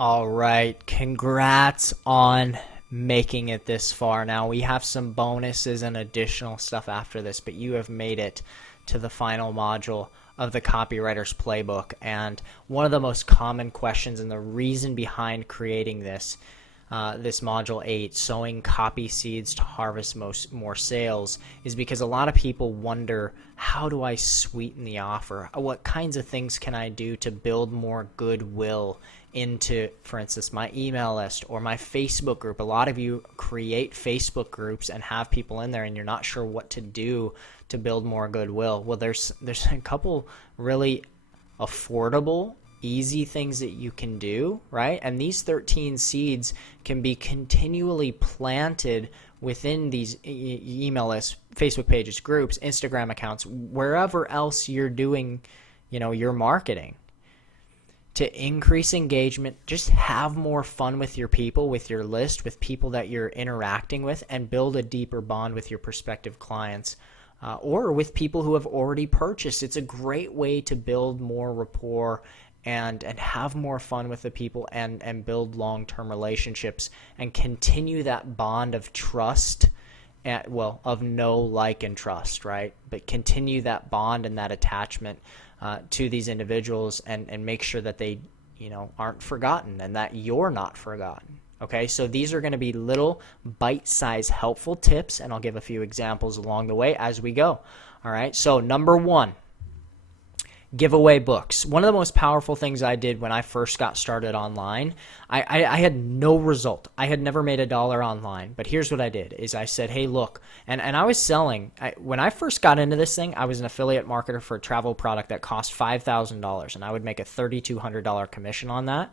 All right, congrats on making it this far. Now we have some bonuses and additional stuff after this, but you have made it to the final module of the Copywriter's Playbook. And one of the most common questions and the reason behind creating this module 8, sowing copy seeds to harvest more sales, is because a lot of people wonder, how do I sweeten the offer? What kinds of things can I do to build more goodwill into, for instance, my email list or my Facebook group? A lot of you create Facebook groups and have people in there and you're not sure what to do to build more goodwill. Well, there's a couple really affordable, easy things that you can do, right? And these 13 seeds can be continually planted within these email lists, Facebook pages, groups, Instagram accounts, wherever else you're doing, your marketing. To increase engagement, just have more fun with your people, with your list, with people that you're interacting with, and build a deeper bond with your prospective clients. Or with people who have already purchased. It's a great way to build more rapport and have more fun with the people and build long-term relationships and continue that bond of trust, of know, like, and trust, right? But continue that bond and that attachment to these individuals and make sure that they, aren't forgotten and that you're not forgotten. Okay, so these are going to be little bite-sized helpful tips, and I'll give a few examples along the way as we go. All right, so number 1, give away books. One of the most powerful things I did when I first got started online, I had no result. I had never made $1 online, but here's what I did is I said, hey, look, and I was selling. When I first got into this thing, I was an affiliate marketer for a travel product that cost $5,000, and I would make a $3,200 commission on that.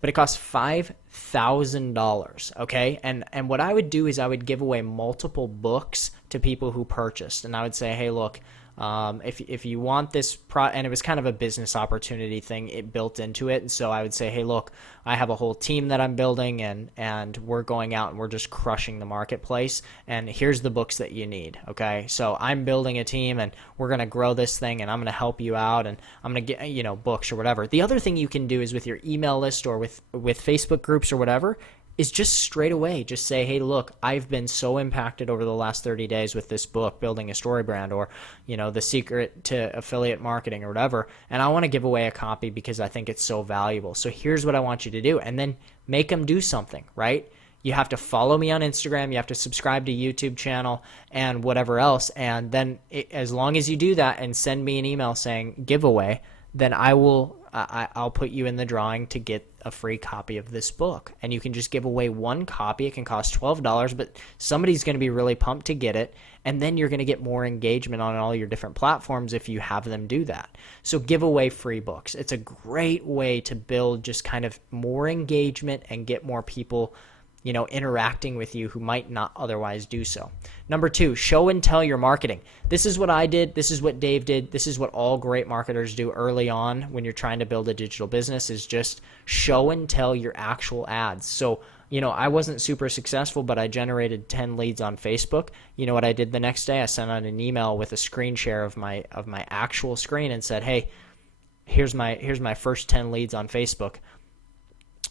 But it cost $5,000, okay? And what I would do is I would give away multiple books to people who purchased. And I would say, hey, look, if you want this and it was kind of a business opportunity thing, it built into it. And so I would say, hey, look, I have a whole team that I'm building and we're going out and we're just crushing the marketplace. And here's the books that you need, okay? So I'm building a team and we're going to grow this thing and I'm going to help you out and I'm going to get, books or whatever. The other thing you can do is with your email list or with Facebook groups or whatever, is just straight away just say, hey, look, I've been so impacted over the last 30 days with this book, Building a Story Brand, or, The Secret to Affiliate Marketing or whatever, and I want to give away a copy because I think it's so valuable. So here's what I want you to do, and then make them do something, right? You have to follow me on Instagram, you have to subscribe to YouTube channel and whatever else, and then as long as you do that and send me an email saying giveaway, then I'll put you in the drawing to get a free copy of this book. And you can just give away one copy. It can cost $12, but somebody's going to be really pumped to get it. And then you're going to get more engagement on all your different platforms if you have them do that. So give away free books. It's a great way to build just kind of more engagement and get more people interacting with you who might not otherwise do so. Number 2, show and tell your marketing. This is what I did. This is what Dave did. This is what all great marketers do early on when you're trying to build a digital business, is just show and tell your actual ads. So, I wasn't super successful, but I generated 10 leads on Facebook. You know what I did the next day? I sent out an email with a screen share of my actual screen and said, hey, here's my first 10 leads on Facebook.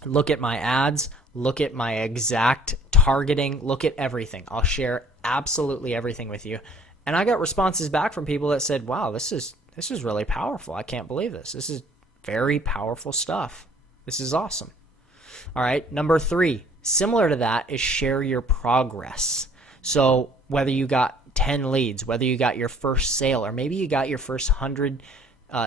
Look at my ads, look at my exact targeting, look at everything. I'll share absolutely everything with you. And I got responses back from people that said, wow, this is really powerful. I can't believe this. This is very powerful stuff. This is awesome. All right, number 3, similar to that, is share your progress. So whether you got 10 leads, whether you got your first sale, or maybe you got your first 100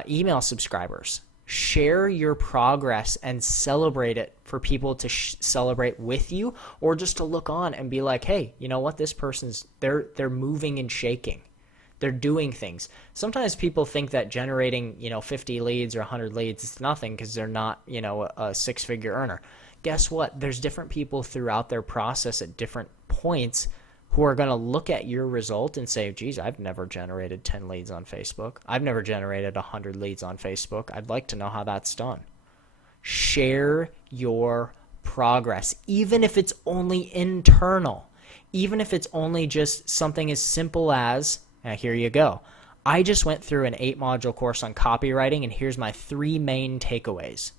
email subscribers, share your progress and celebrate it for people to celebrate with you, or just to look on and be like, hey, you know what? This person's, they're moving and shaking. They're doing things. Sometimes people think that generating, 50 leads or 100 leads is nothing because they're not, a six-figure earner. Guess what? There's different people throughout their process at different points who are going to look at your result and say, geez, I've never generated 10 leads on Facebook. I've never generated 100 leads on Facebook. I'd like to know how that's done. Share your progress, even if it's only internal, even if it's only just something as simple as, here you go. I just went through an 8-module course on copywriting, and here's my 3 main takeaways.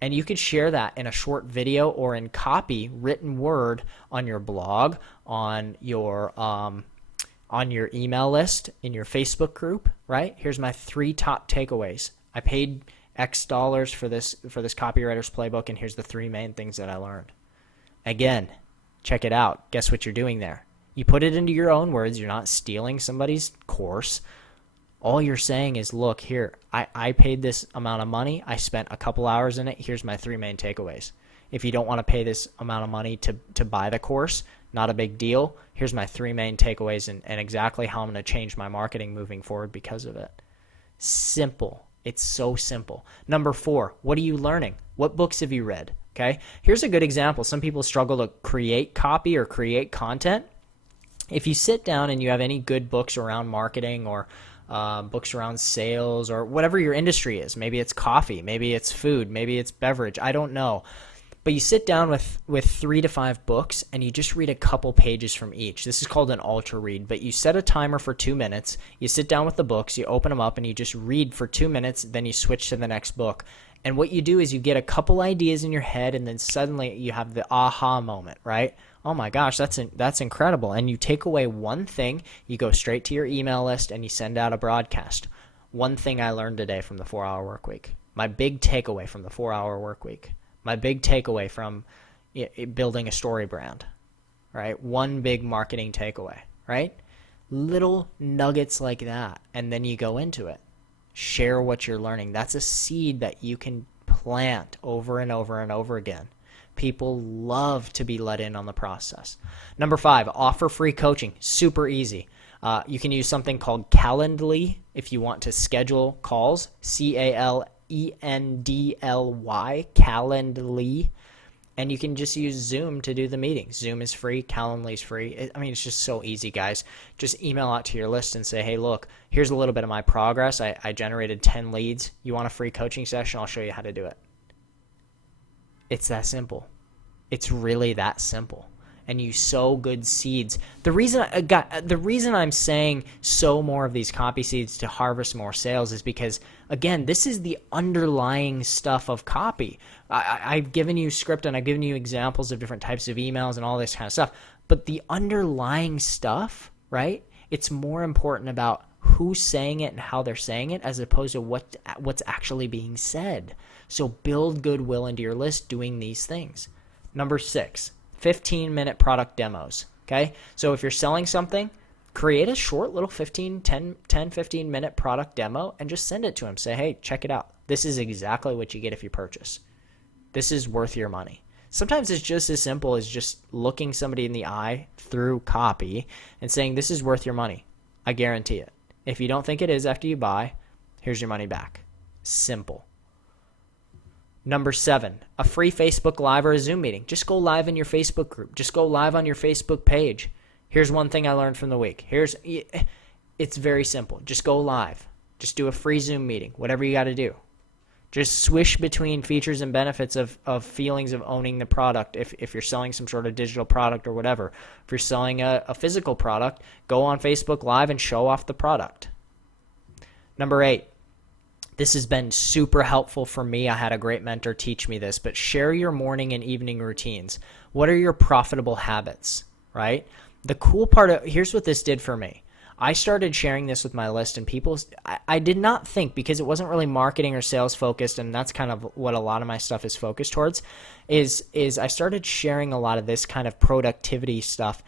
And you could share that in a short video or in copy, written word on your blog, on your email list, in your Facebook group, right? Here's my 3 top takeaways. I paid X dollars for this copywriter's playbook, and here's the 3 main things that I learned. Again, check it out. Guess what you're doing there? You put it into your own words. You're not stealing somebody's course. All you're saying is, look, here, I paid this amount of money. I spent a couple hours in it. Here's my 3 main takeaways. If you don't want to pay this amount of money to buy the course, not a big deal. Here's my 3 main takeaways and exactly how I'm going to change my marketing moving forward because of it. Simple. It's so simple. Number 4, what are you learning? What books have you read? Okay. Here's a good example. Some people struggle to create copy or create content. If you sit down and you have any good books around marketing or books around sales or whatever your industry is, maybe it's coffee, maybe it's food, maybe it's beverage, I don't know. But you sit down with 3 to 5 books and you just read a couple pages from each. This is called an ultra read, but you set a timer for 2 minutes. You sit down with the books, you open them up, and you just read for 2 minutes, then you switch to the next book. And what you do is you get a couple ideas in your head, and then suddenly you have the aha moment, right? Oh my gosh, that's incredible. And you take away one thing, you go straight to your email list, and you send out a broadcast. One thing I learned today from the 4-hour work week. My big takeaway from the 4-hour work week. My big takeaway from building a story brand, right? One big marketing takeaway, right? Little nuggets like that, and then you go into it. Share what you're learning. That's a seed that you can plant over and over and over again. People love to be let in on the process. Number 5, offer free coaching. Super easy. You can use something called Calendly if you want to schedule calls. Calendly, Calendly. And you can just use Zoom to do the meeting. Zoom is free. Calendly is free. It's just so easy, guys. Just email out to your list and say, hey, look, here's a little bit of my progress. I generated 10 leads. You want a free coaching session? I'll show you how to do it. It's that simple. It's really that simple. And you sow good seeds. The reason I'm saying sow more of these copy seeds to harvest more sales is because, again, this is the underlying stuff of copy. I've given you script and I've given you examples of different types of emails and all this kind of stuff. But the underlying stuff, right? It's more important about who's saying it and how they're saying it as opposed to what's actually being said. So build goodwill into your list doing these things. Number 6. 15-minute product demos, okay? So if you're selling something, create a short little 15-minute product demo and just send it to them. Say, hey, check it out. This is exactly what you get if you purchase. This is worth your money. Sometimes it's just as simple as just looking somebody in the eye through copy and saying, this is worth your money. I guarantee it. If you don't think it is after you buy, here's your money back. Simple. Number 7, a free Facebook Live or a Zoom meeting. Just go live in your Facebook group. Just go live on your Facebook page. Here's one thing I learned from the week. It's very simple. Just go live. Just do a free Zoom meeting, whatever you got to do. Just swish between features and benefits of feelings of owning the product. If you're selling some sort of digital product or whatever. If you're selling a physical product, go on Facebook Live and show off the product. Number 8. This has been super helpful for me. I had a great mentor teach me this, but share your morning and evening routines. What are your profitable habits, right? The cool part here's what this did for me. I started sharing this with my list, and people, I did not think, because it wasn't really marketing or sales focused, and that's kind of what a lot of my stuff is focused towards, is I started sharing a lot of this kind of productivity stuff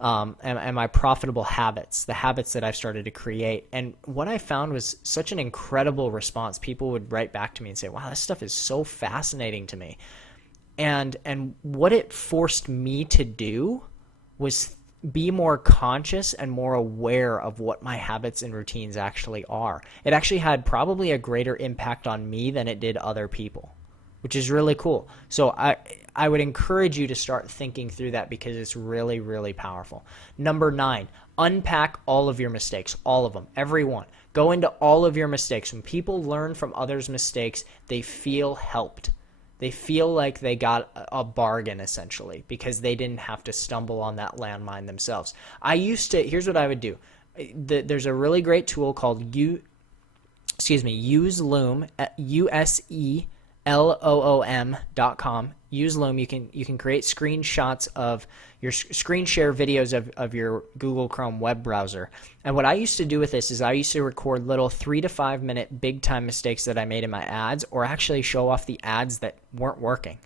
and my profitable habits, the habits that I've started to create. And what I found was such an incredible response. People would write back to me and say, wow, this stuff is so fascinating to me. And what it forced me to do was be more conscious and more aware of what my habits and routines actually are. It actually had probably a greater impact on me than it did other people, which is really cool. So I would encourage you to start thinking through that because it's really, really powerful. Number 9, unpack all of your mistakes, all of them, every one. Go into all of your mistakes. When people learn from others' mistakes, they feel helped. They feel like they got a bargain, essentially, because they didn't have to stumble on that landmine themselves. Here's what I would do. There's a really great tool called Use Loom, loom.com. Use Loom. You can create screenshots of your screen share videos of your Google Chrome web browser. And what I used to do with this is I used to record little 3 to 5 minute big time mistakes that I made in my ads, or actually show off the ads that weren't working,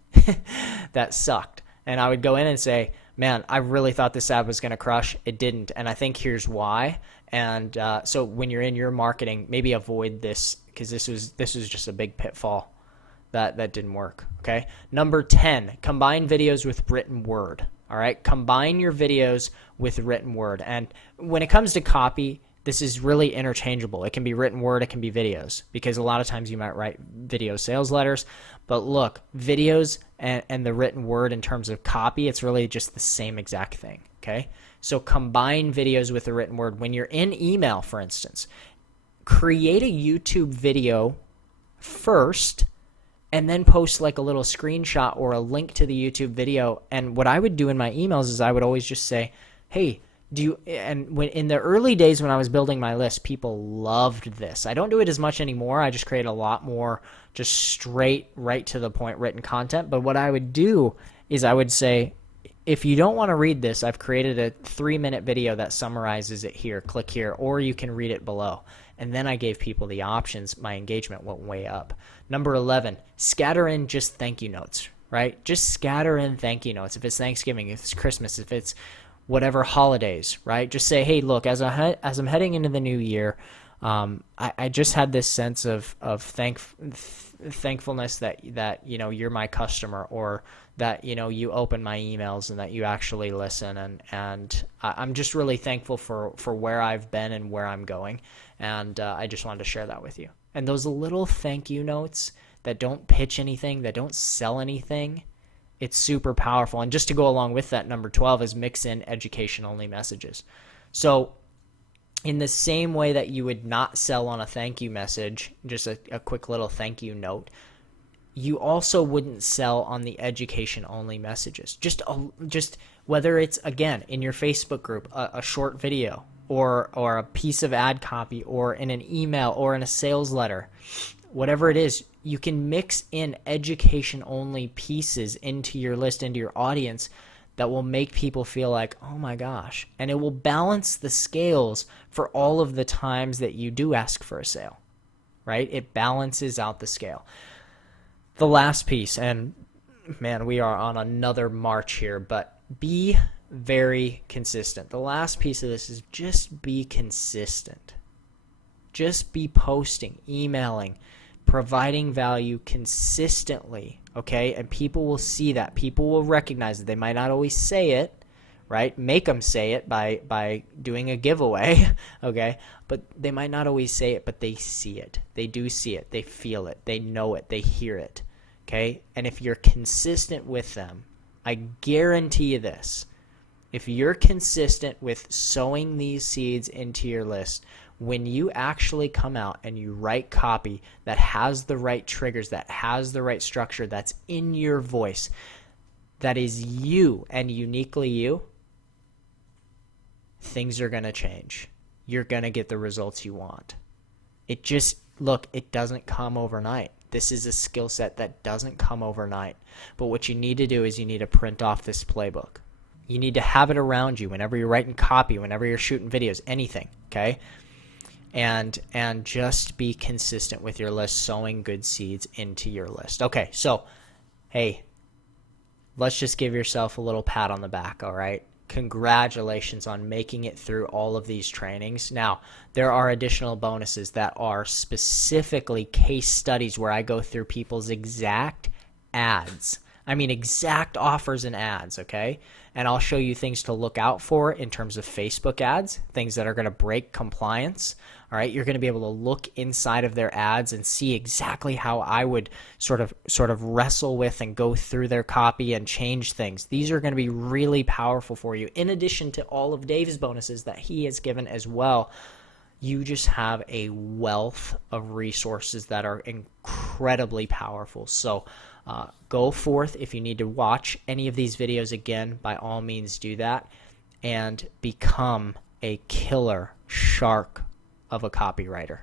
that sucked. And I would go in and say, man, I really thought this ad was going to crush. It didn't. And I think here's why. And so when you're in your marketing, maybe avoid this, because this was just a big pitfall that didn't work. Okay. Number 10, combine videos with written word. All right. Combine your videos with written word. And when it comes to copy, this is really interchangeable. It can be written word, it can be videos, because a lot of times you might write video sales letters. But look, videos and the written word in terms of copy, it's really just the same exact thing. Okay. So combine videos with the written word. When you're in email, for instance, create a YouTube video first, and then post like a little screenshot or a link to the YouTube video. And what I would do in my emails is I would always just say, hey, and when in the early days when I was building my list, people loved this. I don't do it as much anymore. I just create a lot more just straight, right to the point written content. But what I would do is I would say, if you don't want to read this, I've created a 3-minute video that summarizes it here. Click here, or you can read it below. And then I gave people the options. My engagement went way up. Number 11, scatter in just thank you notes, right? Just scatter in thank you notes. If it's Thanksgiving, if it's Christmas, if it's whatever holidays, right? Just say, hey, look, as I'm heading into the new year, I just had this sense of thankfulness that you know, you're my customer, or that, you know, you open my emails and that you actually listen, and I'm just really thankful for where I've been and where I'm going, and I just wanted to share that with you. And those little thank you notes that don't pitch anything, that don't sell anything, it's super powerful. And just to go along with that, number 12 is mix in education-only messages. So in the same way that you would not sell on a thank you message, just a quick little thank you note, you also wouldn't sell on the education-only messages. Just whether it's, again, in your Facebook group, a short video, or a piece of ad copy, or in an email, or in a sales letter, whatever it is, you can mix in education-only pieces into your list, into your audience, that will make people feel like, oh my gosh. And it will balance the scales for all of the times that you do ask for a sale, right? It balances out the scale. The last piece, and man, we are on another march here, but be very consistent. The last piece of this is just be consistent. Just be posting, emailing, providing value consistently, okay? And people will see that. People will recognize it. They might not always say it, right? Make them say it by doing a giveaway, okay? But they might not always say it, but they see it. They do see it. They feel it. They know it. They hear it, okay? And if you're consistent with them, I guarantee you this. If you're consistent with sowing these seeds into your list, when you actually come out and you write copy that has the right triggers, that has the right structure, that's in your voice, that is you and uniquely you, things are going to change. You're going to get the results you want. It doesn't come overnight. This is a skill set that doesn't come overnight. But what you need to do is you need to print off this playbook. You need to have it around you whenever you're writing copy, whenever you're shooting videos, anything, okay? And just be consistent with your list, sowing good seeds into your list. Okay, so, hey, let's just give yourself a little pat on the back, all right? Congratulations on making it through all of these trainings. Now, there are additional bonuses that are specifically case studies where I go through people's exact ads. I mean, exact offers and ads, okay? And I'll show you things to look out for in terms of Facebook ads, things that are going to break compliance, all right? You're going to be able to look inside of their ads and see exactly how I would sort of wrestle with and go through their copy and change things. These are going to be really powerful for you, in addition to all of Dave's bonuses that he has given as well. You just have a wealth of resources that are incredibly powerful. So go forth. If you need to watch any of these videos again, by all means do that, and become a killer shark of a copywriter.